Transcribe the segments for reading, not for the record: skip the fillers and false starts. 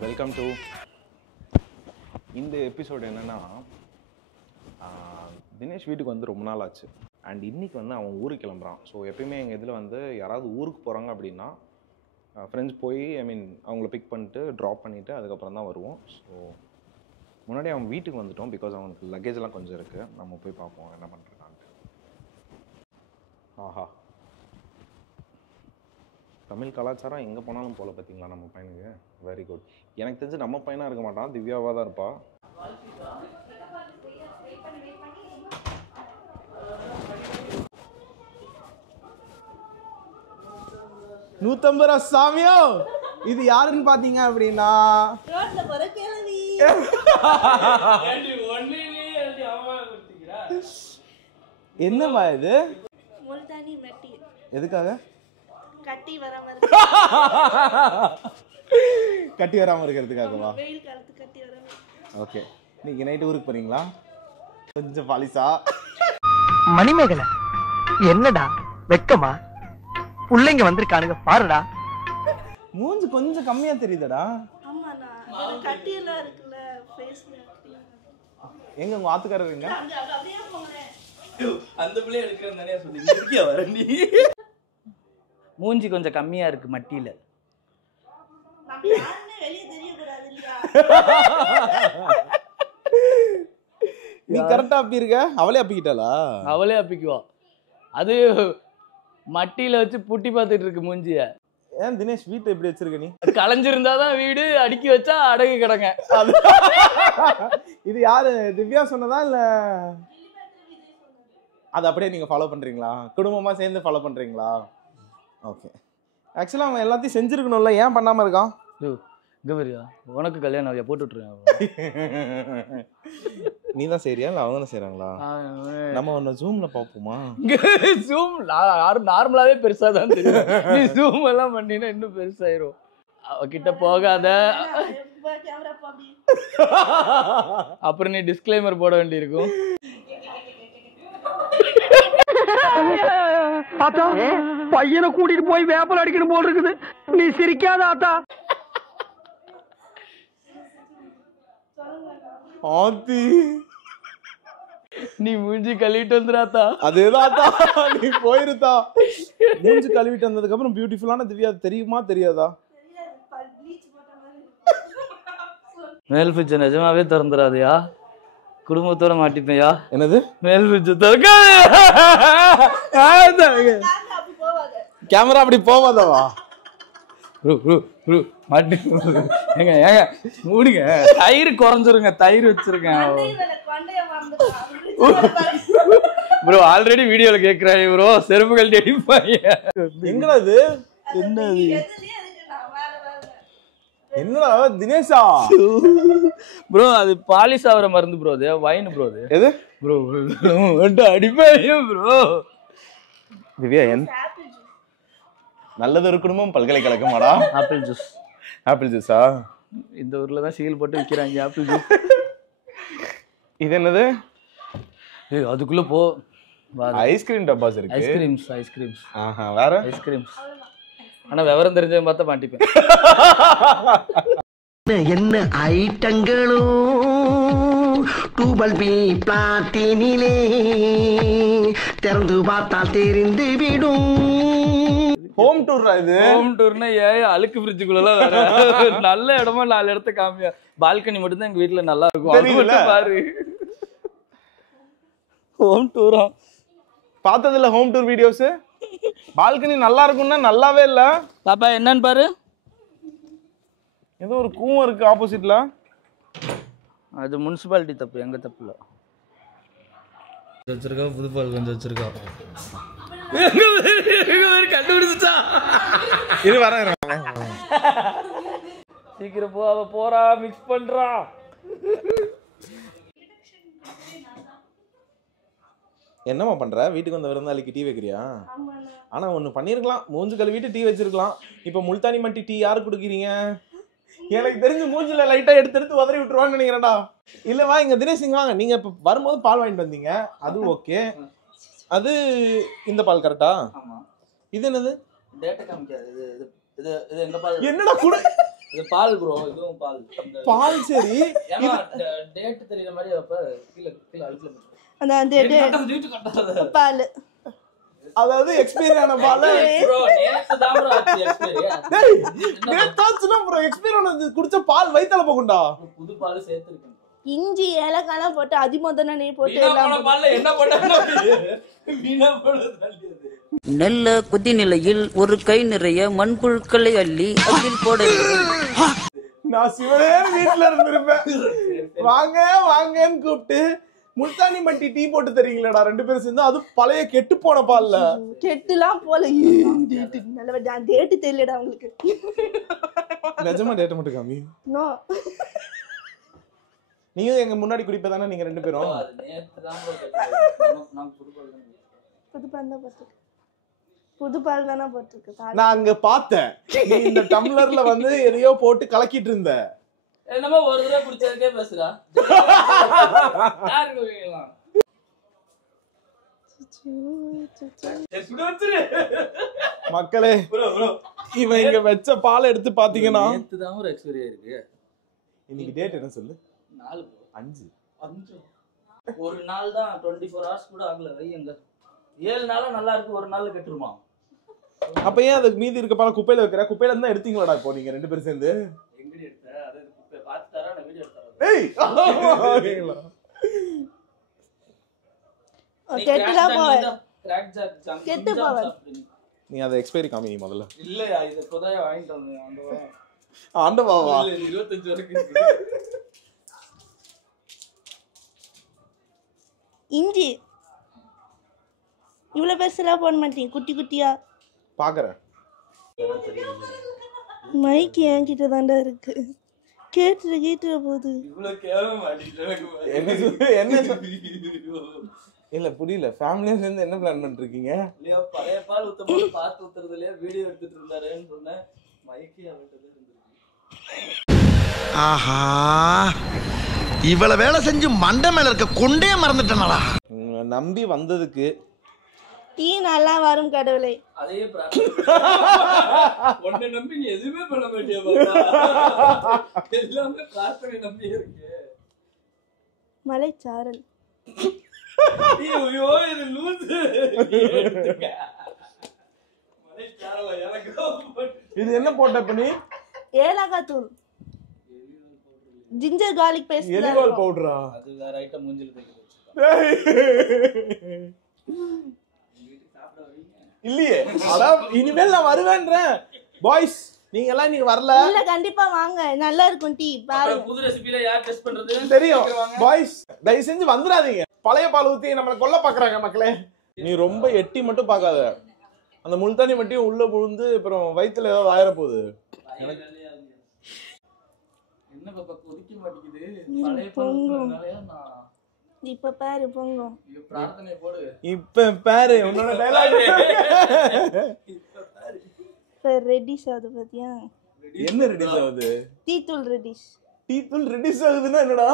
Welcome to இந்த episode. என்னென்னா, தினேஷ் வீட்டுக்கு வந்து ரொம்ப நாள் ஆச்சு. அண்ட் இன்றைக்கி வந்து அவன் ஊருக்கு கிளம்புறான். ஸோ எப்பயுமே எங்கள் இதில் வந்து யாராவது ஊருக்கு போகிறாங்க அப்படின்னா ஃப்ரெண்ட்ஸ் போய் அவங்கள பிக் பண்ணிட்டு ட்ராப் பண்ணிவிட்டு அதுக்கப்புறம் தான் வருவோம். ஸோ முன்னாடி அவன் வீட்டுக்கு வந்துட்டோம். பிகாஸ் அவனுக்கு லக்கேஜெலாம் கொஞ்சம் இருக்குது. நம்ம போய் பார்ப்போம் என்ன பண்ணுறான்ட்டு. ஆஹா, தமிழ் கலாச்சாரம் எங்கே போனாலும் போல பார்த்தீங்களா நம்ம பையனுக்கு. Very good. எனக்கு தெரிஞ்சு நம்ம பையனாக இருக்க மாட்டான், திவ்யாவாக தான் இருப்பா. $150 சாமியோ. இது யாருன்னு பாத்தீங்க அப்படின்னா என்னமா இது? முல்தானி மட்டி. எதுக்காக? கட்டி வராம இருக்கிறதுக்காகவா? வெயில் காலத்துக்கு கட்டி வராம. ஓகே, இன்னைக்கு நைட்டு ஊருக்கு போறீங்களா? கொஞ்சம் பாலிசா. மணிமேகலை, என்னடா வெக்கமா? புள்ளைங்க வந்திருக்கானுங்க பாருடா. மூஞ்சி கொஞ்சம் கம்மியா தெரியுதடா. ஆமாண்ணா, கட்டி எல்லாம் இருக்குல்ல ஃபேஸ்ல. எங்க உங்க ஆத்துக்காரர் எங்க? அப்படியே போங்களேன். அந்த பிள்ளை எடுக்கிறேன்னு நிறைய சொல்லி வர நீ. மூஞ்சி கொஞ்சம் கம்மியா இருக்கு மட்டியில. வெளியே தெரியக்கூடாது இல்லையா? நீ கரெக்டா அப்படி இருக்க. அவளே அப்பிக்கிட்டாளா? அவளே அப்பிக்குவா. அது மட்டியில வச்சு புட்டி பார்த்துட்டு இருக்கு மூஞ்சிய. ஏன் தினேஷ் வீட்டை எப்படி வச்சிருக்க நீ? கலைஞ்சிருந்தாதான் வீடு, அடுக்கி வச்சா அடகு கிடங்க. இது யாரு, திவ்யா சொன்னதா இல்ல அது அப்படியே நீங்க ஃபாலோ பண்றீங்களா? குடும்பமா சேர்ந்து ஃபாலோ பண்றீங்களா? ஓகே. ஆக்சுவலா அவன் எல்லாத்தையும் செஞ்சிருக்கணும்ல, ஏன் பண்ணாம இருக்கான்? கவரியா, உனக்கு கல்யாணம் ஆகியா போட்டு விட்டுருங்க. நீ தான் சரியா இல்ல அவங்க தான் செய்றாங்களா? நம்ம ஒன்னு ஜூம்ல பாப்போமா? ஜூம் நார்மலாவே பெருசா தான் தெரியும். நீ ஜூம் எல்லாம் பண்ணினா இன்னும் பெருசாயிரும். அவகிட்ட போகாத. கேமரா பாப்பி. அப்புறம் நீ டிஸ்க்ளைமர் போட வேண்டியிருக்கும். ஆத்தா, பையனை கூட்டிட்டு போய் வேப்பல் அடிக்கணும் போல் இருக்குது. நீ சிரிக்காத ஆத்தா. ஆத்தி, நீ மூஞ்சி கழுவிட்டு வந்துடாத்தா. அதேதாத்தா, நீ போயிருத்தா. மூஞ்சி கழுவிட்டு வந்ததுக்கு அப்புறம் பியூட்டிஃபுல்லான திவ்யா தெரியுமா தெரியாதா? மேல் ஃபிட்ஜ் நிஜமாவே திறந்துடாதயா, குடும்பத்தோட மாட்டிப்பையா. என்னது மேல் ஃபிட்ஜ் திறக்காத. கேமரா அப்படி போவாதவா? மாட்டி ஏங்க ஏங்க மூடுங்க. தயிர் குறைஞ்சிருங்க, தயிர் வச்சிருக்கேன். ப்ரோ ஆல்ரெடி வீடியோல கேக்குறாங்க ப்ரோ, செருப்புகள் அடிப்பாங்க. எங்கடா இது? என்னது என்னடா தினேஷா? ப்ரோ அது பாலிஷ் ஆகிற மருந்து ப்ரோ, அது வைன் ப்ரோ. அது எது ப்ரோ? அடிப்பாங்க ப்ரோ. திவ்யா நல்லது ஒரு குடும்பம் பல்கலைக்கழகமாடா. Apple juice. ஆப்பிள் ஜூஸா? இந்த ஊர்ல தான் சீல் போட்டு விற்கிறாங்க ஆப்பிள் ஜூஸ். இது என்னது? அதுக்குள்ள போ. ஐஸ்கிரீம் டப்பாஸ் இருக்கு. ஐஸ்கிரீம்ஸ். ஆஹா, வேற ஐஸ்கிரீம்ஸ். ஆனா விவரம் தெரிஞ்சவன் பார்த்தா மாட்டிப்பேன். என்ன ஐட்டங்களும் டூபல் பி பிளாட்டினிலே திறந்து பார்த்தால் தெரிந்து விடும். ஹோம் டூர்ரா இது? ஹோம் டூர்னா ஏன் அழுக்கு ஃப்ரிட்ஜுக்குள்ள நல்ல இடமா 4 இடத்த காமியா. பால்கனி மட்டும் தான் எங்க வீட்டுல நல்லா இருக்கும். அது மட்டும் பாரு. ஹோம் டூரா பார்த்ததில்ல? ஹோம் டூர் வீடியோஸ் பால்கனி நல்லா இருக்கும்னா நல்லாவே இல்ல. பாப்பா என்னன்னு பாரு. ஏதோ ஒரு கூவம் இருக்கு ஆப்போசிட்ல. அது முனிசிபாலிட்டி தப்பு, எங்க தப்பு இல்ல. வச்சிருக்கா புது பால் கொஞ்சம் வச்சிருக்கா. கண்டுபிடிச்சா இது வர சீக்கிரம் போ, அவ போறா மிக்ஸ் பண்றா. என்னம்மா பண்ற? வீட்டுக்கு வந்த விருந்தாளிக்கு டீ வைக்கிறியா? ஆனா ஒண்ணு பண்ணிருக்கலாம், மூஞ்சு கழுவிட்டு டீ வச்சிருக்கலாம். இப்ப முல்தானி மட்டி டீ யாரு குடுக்குறீங்க? எனக்கு தெரிஞ்சு மூஞ்சில லைட்டா எடுத்து உதறி விட்டுருவான்னு நினைக்கிறேன்டா. இல்லவா இங்க தினேஷ் சிங் வாங்க. நீங்க இப்ப வரும்போது பால் வாங்கிட்டு வந்தீங்க, அது ஓகே. அது இந்த பால் கரெக்டா? இது என்னது? டேட்டா காமிக்காது. இது இது இது எங்க பால்? என்னடா குடு இது பால் ப்ரோ. இதுவும் பால். பால் சரி. ஏமா டேட் தெரியற மாதிரி அப்ப கீழ அழுத்தல. அந்த பால் அதாவது எக்ஸ்பைரி ஆன பால் ப்ரோ நேத்து தான் ப்ரோ ஆச்சு எக்ஸ்பைரி. டேய் நேத்தாச்சுனா ப்ரோ எக்ஸ்பைரி ஆனது குடிச்ச பால் வயித்தல போகும்டா. புது பால் சேர்த்திருக்கேன். இஞ்சி ஏலக்காய் போட்டு அதிமோதன நெய் போட்டு எல்லாம் பால்ல என்ன போட்டாங்க? வீணா போடுறது. நல்ல கொதி நிலையில் ஒரு கை நிறைய மண்புழுக்களை அள்ளி அதில் போட நான் சிவனே வீட்ல இருந்திருப்பேன். வாங்க வாங்கன்னு கூப்பிட்டு முல்தானி மட்டி டீ போட்டு தரீங்களா ரெண்டு பேரும் சேர்ந்து? அது பழைய கெட்டு போன பால்ல. கெட்டுலாம் போல நல்ல டேட்டு தெரியலடா உங்களுக்கு. நிஜமா டேட் மட்டும் காமி. நோ நீயும் எங்க முன்னாடி குடிப்பதானே நீங்க ரெண்டு பேரும்? அது நேத்து தான் நான் புது பால் தான். புது பால் தான் போட்டுருக்கு. புது பால் தானே போட்டுருக்கு. நான் அங்க பார்த்தேன். நீ இந்த டம்ளர்ல வந்து எதையோ போட்டு கலக்கிட்டு இருந்த. என்னமா ஒரு தடவை குடிச்சதுக்கே பேசுறா? யாருக்கு வேணும்? மக்களே இவன் இங்க வச்ச பால் எடுத்து பாத்தீங்கன்னா நேத்து தான் ஒரு எக்ஸ்பீரியா இருக்கு. இன்னைக்கு டேட் என்ன சொல்லு? 4 5 ஒரு நாள் தான் 24 hours கூட ஆகல. வையங்க 7 நாளா நல்லா இருக்கு, ஒரு நாள்ல கெட்டுருமா? அப்ப ஏன் அதுக்கு மீதி இருக்க பால் குப்பையில வைக்கிற? குப்பையில இருந்தா எடுத்தீங்களாடா இப்போ நீங்க ரெண்டு பேரும் சேர்ந்து? எங்கடி எடுத்த? அத குப்பை பாத்து தரா நான் வீடியோ எடுத்தறேன். ஏய் கெட்டுலாம் போய் கிராக் ஜாக் கெட்டு போவ. நீ அதை எக்ஸ்பைரி காமி முதல்ல. இல்லையா இது புதைய வாங்கிட்டு வந்தேன். ஆண்டவாவா 25 வரைக்கும் இஞ்சி இவ்வளவு பெருசெல்லாம் போட மாட்டீங்க, குட்டி குட்டியா பாக்குறேன். மைக்கு என்கிட்ட தாண்டா இருக்கு. கேட்டுற போகுது. இவ்வளவு கேவலமா அடிக்குது. என்ன இல்ல புரியல. ஃபேமிலியா சேர்ந்து என்ன பிளான் பண்ணிட்டு இருக்கீங்க? இல்லையா பழைய பால் ஊத்தும்போது பார்த்து ஊத்துறதுலயே வீடியோ எடுத்துட்டு இருந்தாருன்னு சொன்னேன். மைக்கே அவன்கிட்ட இருந்துருக்கு. ஆஹா இவ்வளவு வேலை செஞ்சு மண்டை மேல இருக்க கொண்டே மறந்துட்டேனடா. நம்பி வந்ததுக்கு டீ நல்லா வரும் கடவுளே. அதையே உன்னை நம்பி நீ எதுவுமே பண்ண மாட்டியா பாப்பா? எல்லாமே பிரார்த்தனை நம்பி இருக்கு. மலைச்சாரல். ஐயோ இது லூசு. மலைச்சாரல் எனக்கு இது என்ன போட்ட பண்ணி? ஏலக்காய் தூள், ஜிஞ்சர் கார்லிக் பேஸ்ட், எலிவால் பவுடரா? அது வேற ஐட்டம் மூஞ்சில தேய்க்குது. இல்லையே. அட இனிமேல் நான் வருவேன்றேன். பாய்ஸ் நீங்க எல்லாம் நீங்க வரல. இல்ல கண்டிப்பா வாங்க, நல்லா இருக்கும் டீ. பாருங்க புது ரெசிபில யார் டெஸ்ட் பண்றது தெரியும். பாய்ஸ் தயவு செஞ்சு வந்துடாதீங்க. பழைய பால் ஊத்தி நம்மள கொல்ல பாக்குறாங்க மக்களே. நீ ரொம்ப எட்டி மட்டும் பார்க்காத. அந்த முல்தானி மட்டும் உள்ள புழுந்து அப்புறம் வயித்துல ஏதாவது ஆயிர போகுது. என்ன பாப்பா கொதிக்க மாட்டேங்குது. பழைய பால்னாலயா நான் இப்ப பாரு பொங்கும். பிரார்த்தனை போடு. இப்ப பாரு உன்னோட டயலாக். இப்ப ரெடிஷ் ஆகுது பாத்தியா? என்ன ரெடிஷ் ஆகுது? டீ தூள் ரெடிஷ். டீ தூள் ரெடிஷ் ஆகுதுன்னா என்னடா?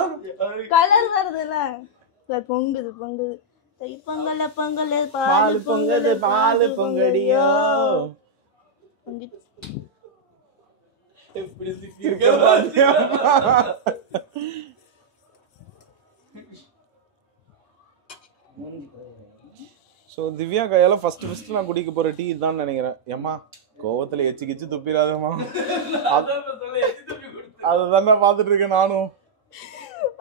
கலர் வருதுல. பொங்குது பொங்குது. தை பொங்கல பொங்கல பால் பொங்கது பால் பொங்கடியோ. பொங்கிட்டு எப்படி சிக்கிருக்க பாத்தியா? ஸோ திவ்யா கையால ஃபர்ஸ்ட் நான் குடிக்க போற டீ இதுதான் நினைக்கிறேன். ஏம்மா கோவத்துல எச்சு கிச்சு துப்பிடாதம்மா. அதுதான் பார்த்துட்டு இருக்கேன் நானும்.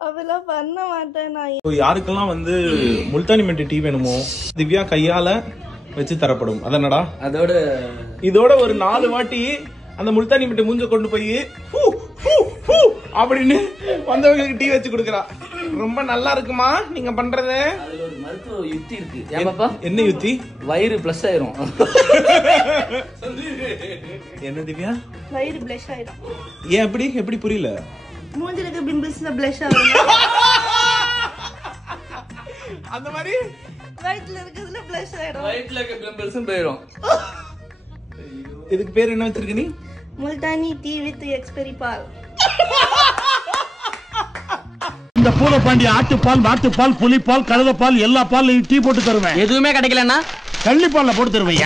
அதெல்லாம் பண்ண மாட்டேன் நான். யாருக்கெல்லாம் வந்து முல்தானி மெட்டி டீ வேணுமோ திவ்யா கையால வச்சு தரப்படும். அதனடா இதோட ஒரு 4 வாட்டி அந்த முல்தானி மெட்டி மூஞ்ச கொண்டு போய் அப்படின்னு வந்தவங்களுக்கு டீ வச்சு கொடுக்குறா. ரொம்ப நல்லா இருக்குமா நீங்க பண்றது? அதுல ஒரு மருத்துவ யுக்தி இருக்கு. ஏமாப்பா என்ன யுக்தி? வயிறு பிளஸ் ஆயிரும். என்ன திவ்யா? வயிறு ப்ளஷ் ஆயிடும். ஏன் அப்படி? எப்படி புரியல? மூஞ்சில இருக்க பிம்பிள்ஸ்ல ப்ளஷ் ஆகும். அந்த மாதிரி வயித்துல இருக்கிறதுல ப்ளஷ் ஆயிடும். வயித்துல இருக்க பிம்பிள்ஸும் போயிடும். இதுக்கு பேர் என்ன வச்சிருக்க நீ? முல்தானி டீ வித் எக்ஸ்பெரி பால். இந்த பூரப்பாண்டி ஆட்டுப்பால், மாட்டுப்பால், புலிப்பால், கழுதப்பால் எல்லா பால் டீ போட்டு தருவேன். எதுவுமே கிடைக்கலன்னா கள்ளிப்பால்ல போட்டு தருவேன்.